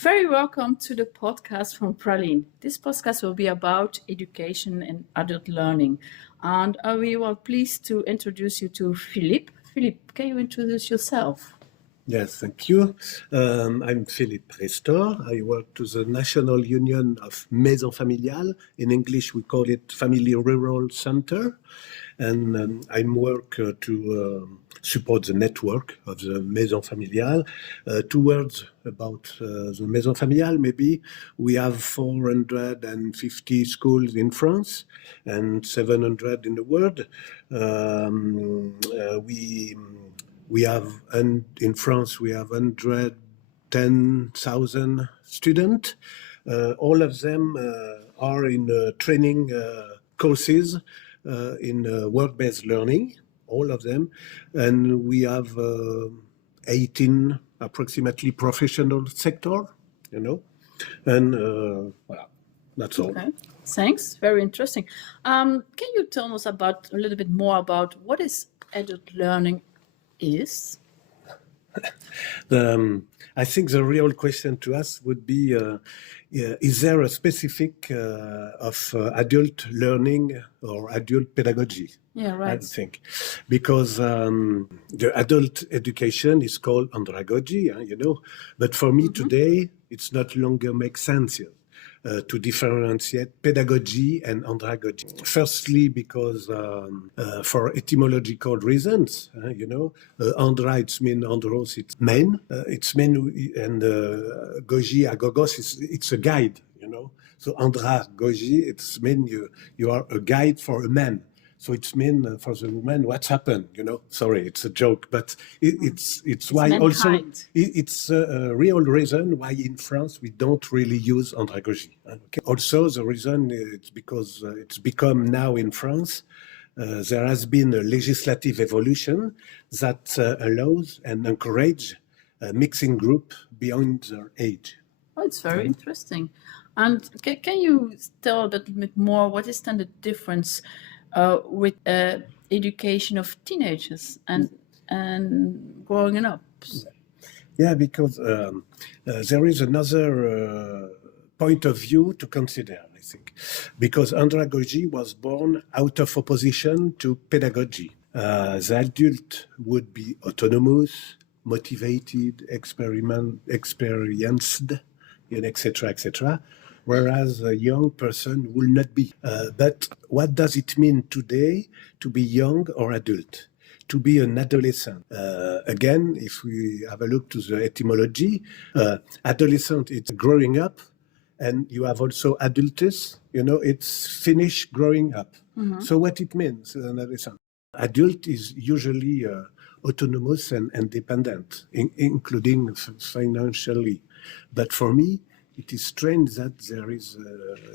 Very welcome to the podcast from Praline. This podcast will be about education and adult learning. And we were pleased to introduce you to Philippe. Philippe, can you introduce yourself? Yes, thank you. I'm Philippe Ristord. I work to the National Union of Maisons Familiales. In English, we call it Family Rural Center. And I work to support the network of the Maisons Familiales. 2 words about the Maisons Familiales, maybe. We have 450 schools in France and 700 in the world. We have, and in France, we have 110,000 students. All of them are in training courses in work-based learning, all of them. And we have 18 approximately professional sector, and well, that's all. Okay, thanks. Very interesting. Can you tell us a little bit more about what is adult learning is? I think the real question to ask would be, is there a specific of adult learning or adult pedagogy? Yeah, right. I think. Because the adult education is called andragogy, but for me today, it's not longer makes sense to differentiate pedagogy and andragogy. Firstly, because for etymological reasons, andra, it's mean andros, it's men, and goji, agogos, it's a guide, So andragogy, it's mean you are a guide for a man. So it's mean for the woman, what's happened, Sorry, it's a joke, but it's why mankind. Also it's a real reason why in France we don't really use andragogy. Okay. Also, the reason it's because it's become now in France, there has been a legislative evolution that allows and encourage mixing group beyond their age. Oh, it's very interesting. And can you tell a little bit more, what is then the difference with education of teenagers and growing up? Yeah, because there is another point of view to consider, I think. Because andragogy was born out of opposition to pedagogy. The adult would be autonomous, motivated, experienced, etc., etc., whereas a young person will not be. But what does it mean today to be young or adult? To be an adolescent? Again, if we have a look to the etymology, adolescent, it's growing up, and you have also adultus, it's finished growing up. Mm-hmm. So what it means, an adolescent? Adult is usually autonomous and independent, including financially. But for me, it is strange that there is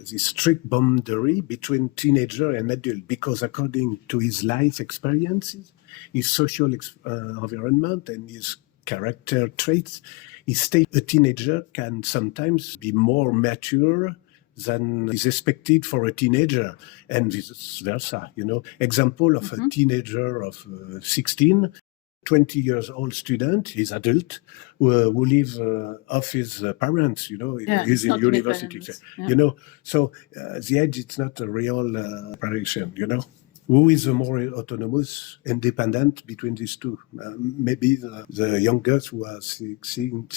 this strict boundary between teenager and adult, because according to his life experiences, his social environment, and his character traits, a teenager can sometimes be more mature than is expected for a teenager, and vice versa. Example of a teenager of 16, 20 years old student, he's adult, who lives off his parents, he's in university, so the age, it's not a real prediction, Who is the more autonomous, independent between these two? Maybe the youngest who are 16,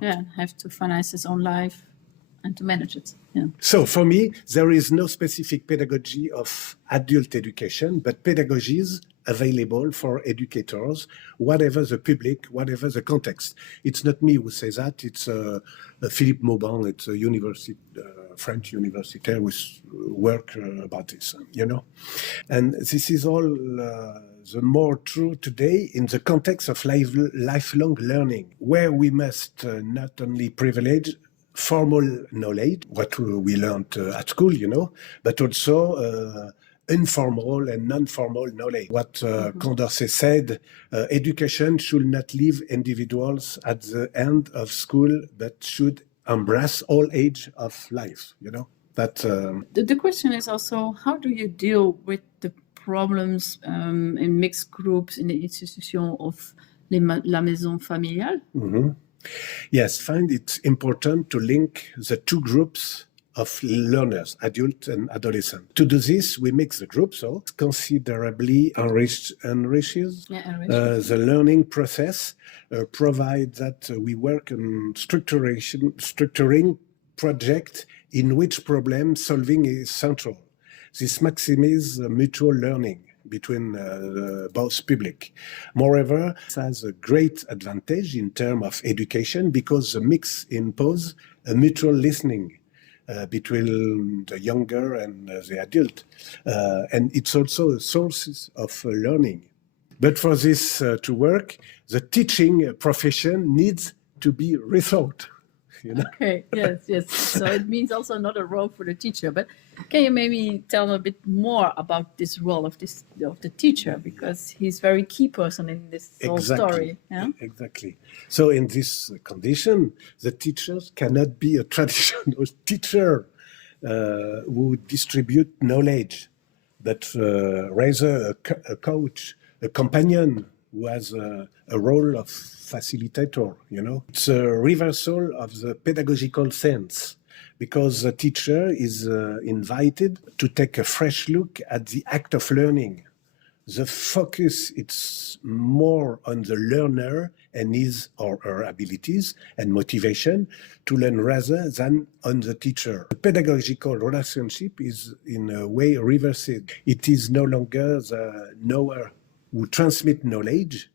Yeah, have to finance his own life and to manage it. Yeah. So for me, there is no specific pedagogy of adult education, but pedagogies available for educators, whatever the public, whatever the context. It's not me who says that, it's Philippe Mauban, it's a French university who work about this, And this is all the more true today in the context of lifelong learning, where we must not only privilege formal knowledge, what we learned at school, but also informal and non-formal knowledge. What Condorcet said, education should not leave individuals at the end of school, but should embrace all age of life, That, The question is also, how do you deal with the problems in mixed groups in the institution of la maison familiale? Yes, find it important to link the two groups of learners, adult and adolescent. To do this, we mix the groups, so considerably enriches the learning process, provide that we work on structuring project in which problem solving is central. This maximizes mutual learning between both public. Moreover, it has a great advantage in terms of education because the mix imposes a mutual listening between the younger and the adult. And it's also a source of learning. But for this to work, the teaching profession needs to be rethought. You know? Okay, yes. So it means also another role for the teacher. But can you maybe tell a bit more about this role of the teacher, because he's very key person in this whole story. Yeah? Exactly. So in this condition, the teachers cannot be a traditional teacher who distribute knowledge, but rather a coach, a companion who has a role of facilitator, you know. It's a reversal of the pedagogical sense because the teacher is invited to take a fresh look at the act of learning. The focus it's more on the learner and his or her abilities and motivation to learn rather than on the teacher. The pedagogical relationship is in a way reversed. It is no longer the knower who transmit knowledge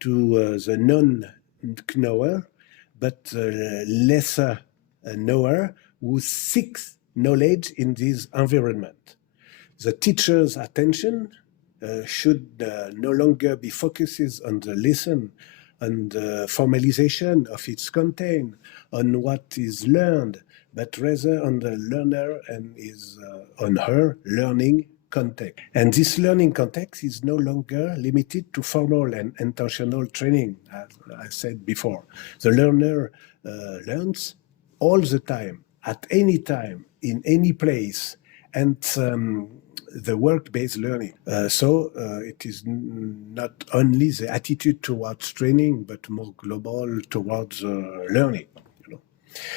to the non-knower, but lesser knower who seeks knowledge in this environment. The teacher's attention should no longer be focused on the lesson, on the formalization of its content, on what is learned, but rather on the learner and on her learning context. And this learning context is no longer limited to formal and intentional training, as I said before. The learner learns all the time, at any time, in any place, and the work-based learning. So it is not only the attitude towards training, but more global towards learning. You know?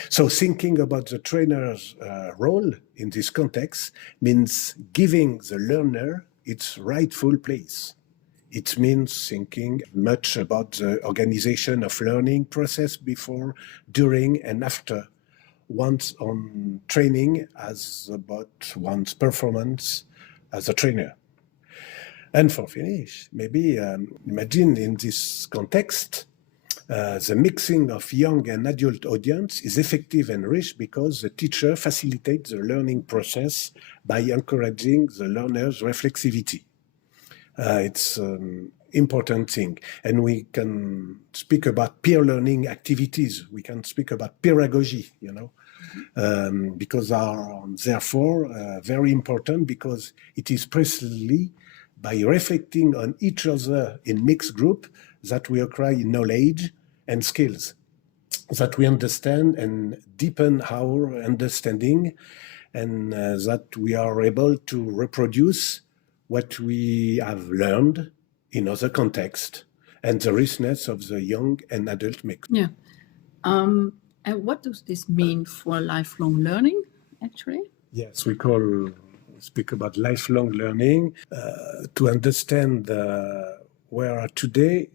So thinking about the trainer's role in this context means giving the learner its rightful place. It means thinking much about the organization of learning process before, during, and after one's own training as about one's performance as a trainer. And for finish, maybe imagine in this context, the mixing of young and adult audience is effective and rich because the teacher facilitates the learning process by encouraging the learner's reflexivity. It's an important thing. And we can speak about peer learning activities. We can speak about pedagogy, you know, because are therefore very important because it is precisely by reflecting on each other in mixed group that we acquire knowledge and skills, that we understand and deepen our understanding, and that we are able to reproduce what we have learned in other contexts, and the richness of the young and adult mix. Yeah. And what does this mean for lifelong learning, actually? Yes, we speak about lifelong learning. To understand where we are today,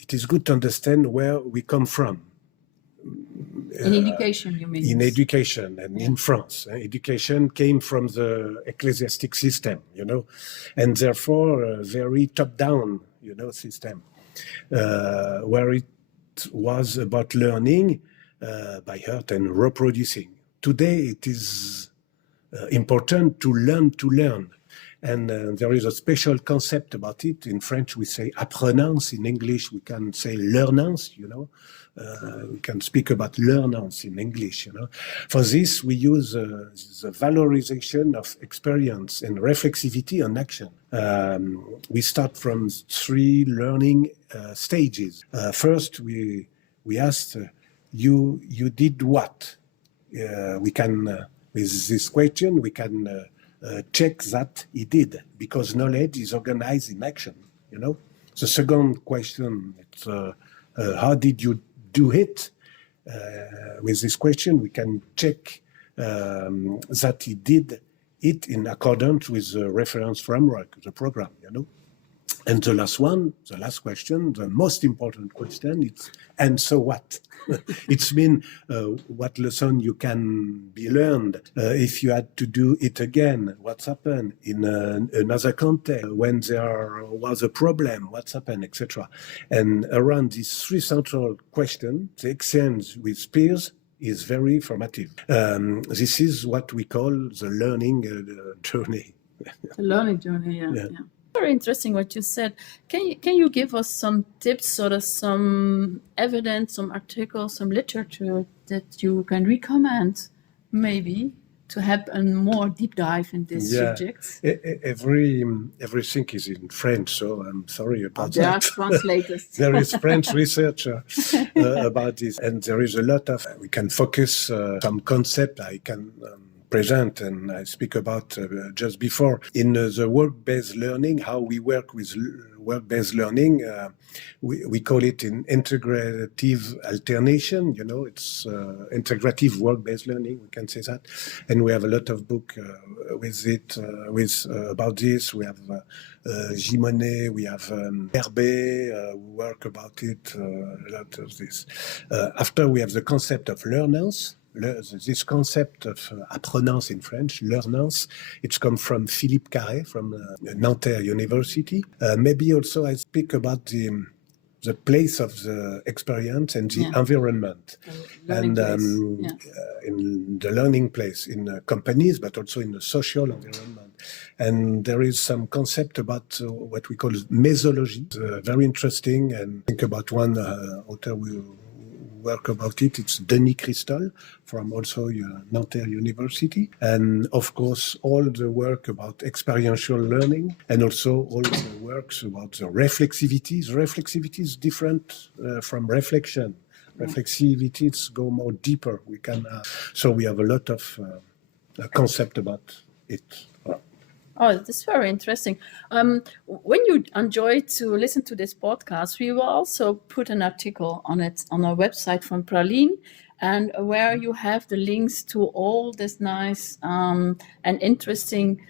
it is good to understand where we come from. In education, you mean? In education and in France. Education came from the ecclesiastic system, you know, and therefore a very top-down, you know, system, where it was about learning by heart and reproducing. Today, it is important to learn. And there is a special concept about it. In French, we say apprenance. In English, we can say learnance, you know. We can speak about learnance in English, you know. For this, we use the valorization of experience and reflexivity on action. We start from 3 learning stages. First, we asked, you did what? We can, with this question, we can check that he did, because knowledge is organized in action, you know. The second question, it's how did you do it with this question, we can check that he did it in accordance with the reference framework, the program, you know. And the last question, the most important question, it's and so what? It's mean what lesson you can be learned if you had to do it again. What's happened in another context when there was a problem? What's happened, etc. And around these three central questions, the exchange with peers is very formative. This is what we call the learning journey. The learning journey, yeah. Very interesting what you said. Can you give us some tips, sort of some evidence, some articles, some literature that you can recommend, maybe, to have a more deep dive in this subject? Everything is in French, so I'm sorry about that. There are translators. There is French researcher about this, and there is a lot of. We can focus some concept I can. Present and I speak about just before in the work-based learning, how we work with work-based learning. We call it in integrative alternation. You know, it's integrative work-based learning. We can say that, and we have a lot of book with it about this. We have Gimonet, we have Herbe, who work about it. A lot of this. After we have the concept of learners. This concept of apprenance in French, learnance, it's come from Philippe Carré from Nanterre University. Maybe also I speak about the place of the experience and the environment, and in the learning place in companies, but also in the social environment. And there is some concept about what we call mesology, very interesting. And think about one author will work about it. It's Denis Christol from also Nanterre University. And of course, all the work about experiential learning and also all the works about the reflexivity. The reflexivity is different from reflection. Reflexivities go more deeper. We can, so we have a lot of concept about it. Oh, that's very interesting. When you enjoy to listen to this podcast, we will also put an article on it on our website from Praline, and where you have the links to all this nice and interesting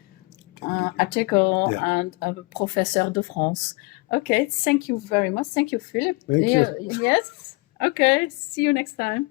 article and Professeur de France. Okay, thank you very much. Thank you, Philippe. Thank you. Yes. Okay, see you next time.